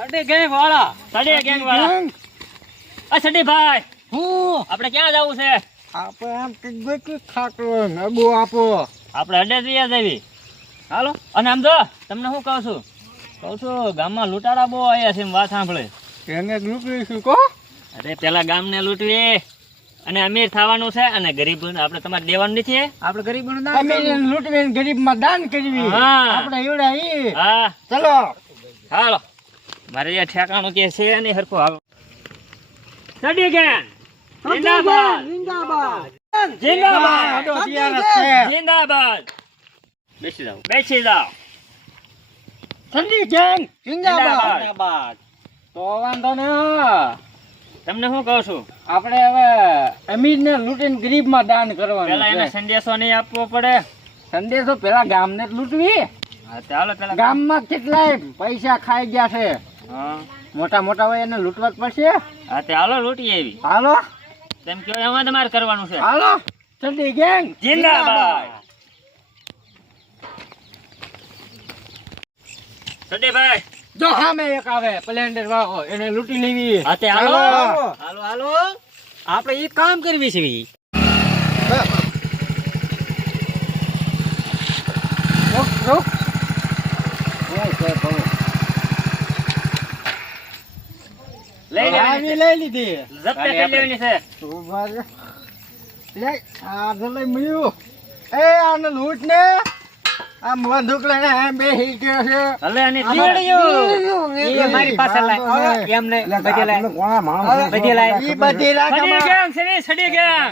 સડી ગેંગ વાળા આ સડી ભાઈ હું આપણે ક્યાં જવું છે? આપણે આમ કઈ ખાટલો નગો આપો. આપણે અડે જઈએ જવી. હાલો. અને આમ જો તમને શું કહું છું ગામમાં લૂંટારા બહુ આવ્યા છે એમ વાત સાંભળે. એને લૂંટીશું કો. અરે પેલા ગામને લૂંટવી અને અમીર થવાનું છે અને ગરીબ આપણે તમારે દેવાનું નથી. આપણે ગરીબોને દાન કરવું. અમે લૂંટવીને ગરીબમાં દાન કરવી. હા. આપણે એવડા ઈ. હા ચલો હાલો. મારે એ ઠેકાણું કે છે નહીં હરખું. હાલો સડી ગેંગ જિંદાબાદ જિંદાબાદ જિંદાબાદ જિંદાબાદ. બેસી જાઓ. ઠંડી ગેંગ જિંદાબાદ. તો વાંધો ને તમને શું કહું છું આપણે હવે અમીરને લૂંટીને ગરીબમાં દાન કરવાનું. પેલા એને સંદેશો નહીં આપવો પડે. સંદેશો પેલા ગામને જ લૂંટવી. હા ચાલો પેલા ગામમાં કેટલાય પૈસા ખાઈ ગયા છે. હા મોટા મોટા હોય એને લૂંટવા જ પડશે. હા તે હાલો લૂંટી આવી. હાલો તેમ કહો એમાં તમારે કરવાનું છે. હાલો ઠંડી ગેંગ જિંદાબાદ. સડીભાઈ જો સામે એક આવે પ્લેન્ડર વાળો એને લૂંટી લેવી. હા તે હાલો હાલો હાલો આપણે એ કામ કરવી છે. લઈ લીધી. જપ્તે કરી લેવાની છે. આને લૂંટ ને આ બંદૂક લઈને એમ બેસી ગયો છે. હવે આની એ મારી પાસે લાય. એમ નહીં બધી લાય. બધી લાય. ઈ બધી લાય. સડી ગેંગ છે ને, સડી ગેંગ.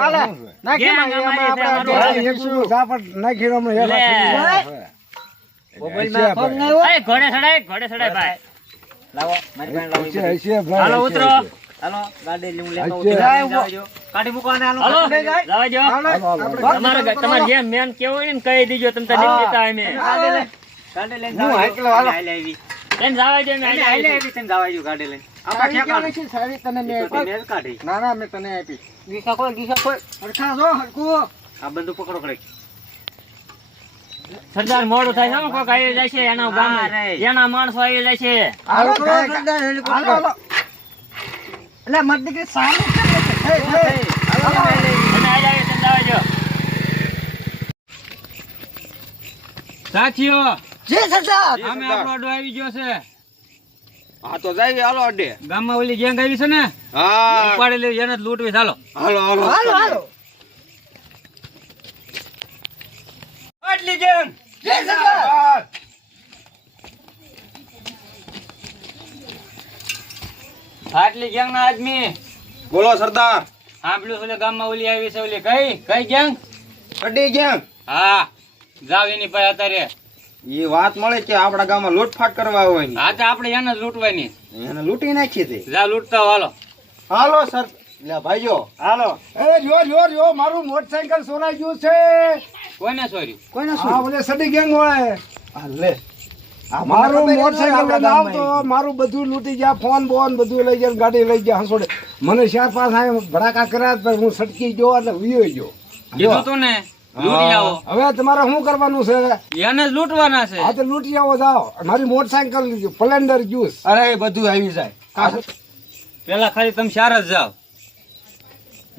હાલે નાખી ગેંગ માં અમારી છે, મોબાઈલમાં ફોન ન આવ્યો. એ ઘોડે ચડાય ભાઈ. લાવો મારી પાસે લાવો. હાલો ઉતરો. હાલો ગાડી લઈ હું લેતો ઉતરો. કાઢી મૂકવાને હાલો જવા દો. તમારે જેમ મેન કેવું હોય ને કહી દીજો. તમે તો નહીં દેતા અમે. ગાડી લઈને હું હાકલો હાલો. તેમ જવા દો. આલે આવી તને જવા જો ગાડી લઈને. આપા ઠેકાણ છે સારી તને મે કાઢી. ના ના મે તને આપી. ગીસા કોઈ હરખા જો હરખું. આ બંદૂક પકડો પડે. સરદાર મોડું થાય છે. કોક આવી જાય છે એના ગામ એના માણસો આવી જાય છે. હાલો સરદાર હેલિકોપ્ટર. હાલો એટલે મત દીકરી સામે હાલો અને આવી જાય. તેમ જવા દો. સાથીઓ જી સરદાર. અમે આપણો અડો આવી ગયો છે. હા તો જાય હાલો અડે. ગામમાં ઓલી ગેંગ આવી છે ને, હા ઉપાડી લેવી એને જ લૂંટવી. ચાલો હાલો હાલો હાલો હાલો આટલી ગેંગ જી સરદાર. આટલી ગેંગ ના આદમી બોલો સરદાર. સાંભળ્યું ઓલે ગામમાં ઓલી આવી છે. ઓલી કઈ ગેંગ? અડી ગેંગ. હા જાવ એની પાસે અત્યારે. એ વાત મળે કે આપડા ગામમાં લૂંટફાટ કરવા હોય ને હા તો આપણે એને જ લૂંટવાની. એને લૂંટી નાખી દે. જા લૂંટતા હાલો. હાલો સર લે ભાઈઓ હાલો. એ જો મારું મોટરસાઇકલ સોરાઈ ગયું છે. કોઈને ચોર્યું? કોઈને હા ઓલે સડી ગેંગ વાળા. હા લે આ મારું મને ખબર મોટરસાઇકલ નથી નામ આપણા તો ગામમાં મારું બધું લૂંટી ગયા. ફોન બોન બધું લઈ ગયા, ગાડી લઈ ગયા હંસોડે. મને 4-5 આ ભડાકા કર્યા પણ હું સટકી ગયો એટલે વિયો ગયો. કીધું તું ને લૂંટી આવો. હવે તમારે શું કરવાનું છે? એને જ લૂંટવાના છે. આ તો લૂંટી આવો જાઓ. મારી મોટરસાઇકલ સ્પ્લેન્ડર જ્યુસ. અરે એ બધું આવી જાય. પેલા ખાલી તમે ચાર જ જાઓ.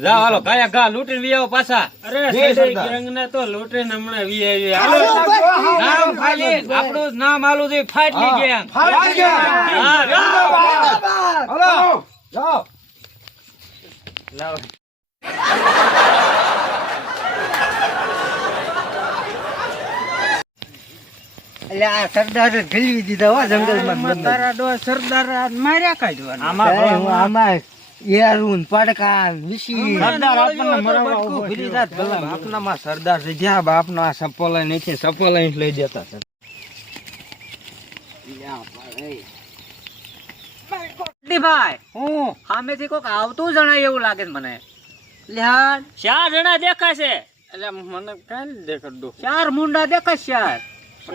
જાઓ હાલો ગાયા ગા લૂંટીને વી આવો પાછા. અરે જય સડી સરદાર. ગેંગ ને તો લૂંટીને હમણાં વી આવી. હાલો, હાલો. હાલો. નામ ખાલી આપણું જ નામ આલું છે ફાટલી ગેંગ. ફાટલી ગેંગ. હા, જાઓ. હાલો જાઓ. લાવો. એટલે આ સરદાર ગલવી દીધા હો જંગલમાં. તારા ડો સરદાર માર્યા કાઢવાના. આમાં યારું પડકા વિસી સરદાર આપણને મરાવવા ઊભો ફરી થયો. જાત ભલા બાપનામાં સરદાર છે. જ્યાં બાપનો આ સપોલા નથી સપોલા લઈ દેતા છે. ભાઈ હું સામેથી કોક આવતું જણાય એવું લાગે છે મને. લ્યાડ 4 જણા દેખાય છે. એટલે મને કાઈ દેખાડો. 4 મુંડા દેખાય છે.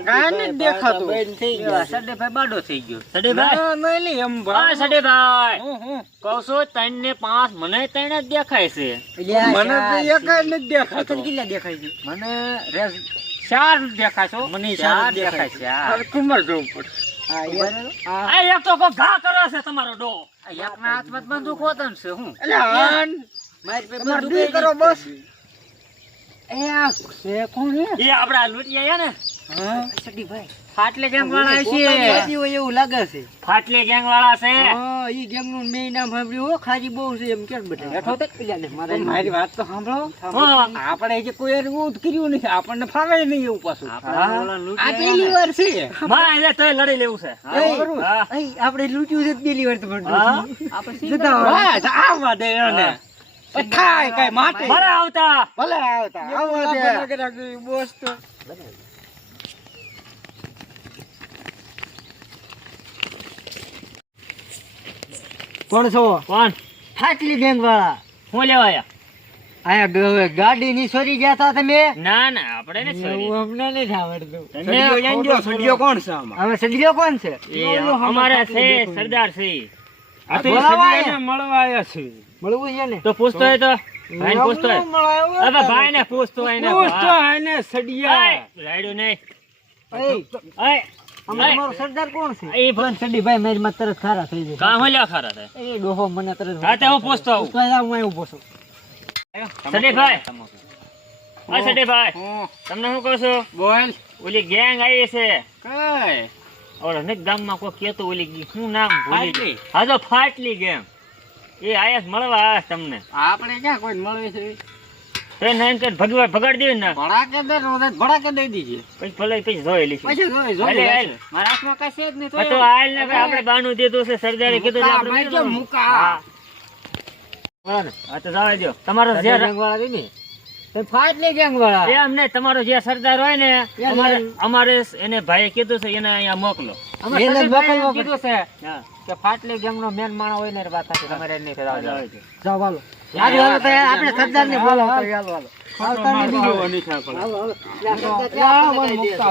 કાઈ ન દેખાતું. સડેભાઈ બાડો થઈ ગયો. સડેભાઈ ના નહીં એમ હા સડેભાઈ હું કહું છું 3 ને 5 મને 3 જ દેખાય છે. મને તો એકાય નથી દેખાતો. કેટલા દેખાય છે? મને 4 દેખાય છો. મને 4 દેખાય છે. કુમાર જવું પડે. આ એક તો કોઈ ઘા કરે છે તમારો ડો. એકના હાથમાં બંદૂક હોતો ને છે હું મારી પાસે તમારે બંદૂક દૂર કરો બસ. એ આ છે કોણ હે એ આપડા લૂંટિયા ને સડીભાઈ ફાટલે ગેંગ વાળા છે એવું લાગે છે ફાટલી ગેંગ વાળા છે. હા ઈ ગેંગ નું મેં નામ સાંભળ્યું હો ખાજી બહુ છે એમ કેમ બધા હેઠો તક પેલા ને મારી વાત તો સાંભળો હા. આપણે જે કોઈ એવું કર્યું નથી આપણને ફાવે નહીં એવું પાછું આપણા ઓલા આ લૂંટિયા પહેલી વાર છે માં એ તોય લડી લેવું છે. હા. આપણે લૂંટ્યું છે પહેલી વાર તો હા. આપણે આવવા દે એને થાય કઈ માટે ભલે આવતા. ભલે આવતા આવવા દે બોસ તો કોણ છો કોણ? ફાટલી ગેંગ વાળા હું લેવા આયા? આયા ગાડી ની સોરી ગયા તા તમે ના ના આપણે ને છોરી. અમને નથી આવડતું તમે કોણ છે આમાં? હવે સદીઓ કોણ છે એ અમારા છે સરદાર છે. બોલાવા આયા. મળવા આવ્યા છે. મળવું છે ને તો પૂછતો હોય તો ભાઈને પૂછતો હોય. મળાયો. હવે ભાઈને પૂછતો હોય ને. પૂછતો હા. હોય ને સડિયા. એય, રાયડું નહીં. એય, એય, અમારો એય. મારો સરદાર કોણ છે એ પણ સદીભાઈ મારી માં તરત ખારા થઈ જાય કાં હું લ્યા ખરા થાય. એ ડોહો મને તરત હા તે હું પૂછતો આવું. તો હું એવું પૂછું સડીભાઈ. હા સડીભાઈ, હું તમને શું કહું છું? બોલ ઓલી ગેંગ આવી છે. કઈ ઓલો ને ગામમાં કોઈ કેતો ઓલી શું નામ ભૂલી ફાટલી? ગઈ. હા તો ફાટલી ગેંગ. એ આયા છે મળવા આયા છે તમને. આપણે ક્યાં કોઈ મળવી છે? તો નહીં કે ભગાડી દેવી ને. ભડાકે દઈ દીજે. પછી ભલે પછી જોઈ લઈશું. પછી જોઈ હાલે, હાલ. મારા હાથમાં કઈ છે જ નહીં હા તો હાલ ને ભાઈ, આપણે બાનું દીધું છે સરદારે કીધું એટલે આપણે મુકા, મેળવવાનું. મુકા. હા. હા તો જવા દો. તમારો જે ગેંગ વાળા છે ને તો ફાટલી ગેંગ વાળા એમ નહીં, તમારો જે સરદાર હોય ને એને- અમારે એને ભાઈએ કીધું છે એને અહીંયા મોકલો. અમે સદીભાઈએ કીધું છે હા. કે ફાટલી ગેંગ નો મેન માણસ હોય ને વાત થાય તમારે નહીં જવા કરાવવા દો. જાવ હાલો હાલો હાલો તો આપણે સરદાર ને બોલાવો હાલો હાલો આવતા નહીં બીજું. હાલો હાલો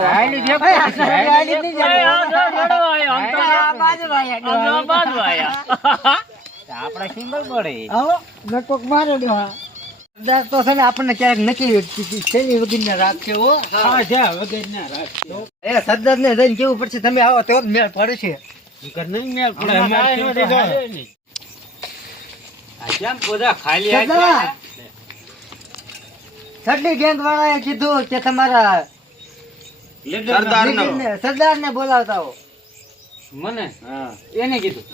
હાલી જે કોઈ હાલી નહીં એ જાય. આ જો રડો આયો, આમ તો આ બાજુ આયા, આમ જો બાજુ આયા. આપણે સિંગલ પડે આવો નટક મારે દેવા સરદાર તો છે ને આપણને ક્યારેક નક્કી છેલ્લી વગર રાત છે હો હા જા વગર ના રાખ. એ સરદાર ને જઈને કેવું પડશે તમે આવો તો જ મેળ પડે છે નકર નહીં મેળ પડે. અમારે અમારે તો તો હાલે હાલે નહીં. આ કેમ બધા ખાલી સરદાર છઠ્ઠી ગેંગ વાળાએ કીધું કે તમારા સરદાર ને બોલાવતા હો મને હા. એને કીધું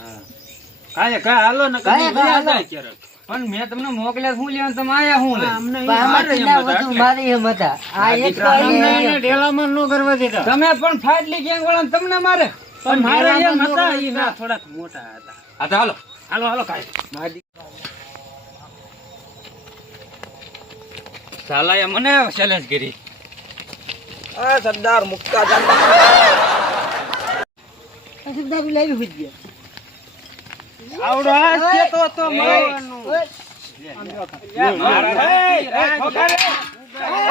કાલે કા હાલો ને કાલે કદી કા ગયા હાલો. જાય ક્યારેક. પણ મેં તમને મોકલ્યા શું લેવા તમે આયા શું લે? પણ આમાં કેટલા વધુ મારી એમ હતા આ એક તો અહીંયા ઢેલામાં નો કરવા દેતા. તમે પણ ફાટલી ગેંગ વાળા તમને મારે પણ મારે એમ હતા ઈ ના થોડાક મોટા હતા. હા તો હાલો હાલો હાલો કાઈ સાલાએ મને ચેલેન્જ કરી. આ સરદાર મુક્તા સરદાર લાવી હોય ગયા આવડો હાથ કેતો તો મારવાનું.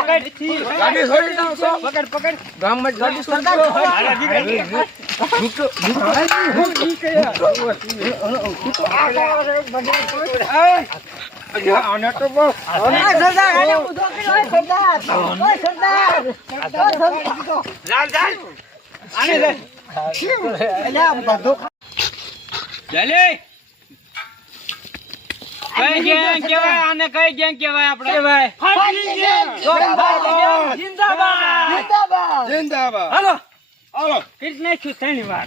ગાડી છોડી દઉં તો પકડ પકડ ગામમાં ગાડી છોડી દઉં. આને તો બહુ સરદાર આને ઊંધો કર્યો હોય સરદાર ઓય સરદાર ચાલ ચાલ આને લે અલ્યા બધો જલે કઈ ગેંગ કહેવાય આને કઈ ગેંગ કહેવાય આપણે કહેવાય ફાટલી ગેંગ. જિંદાબાદ જિંદાબાદ. જિંદાબાદ જિંદાબાદ હાલો હાલો કીટ નાખ્યું ત્રણ વાર.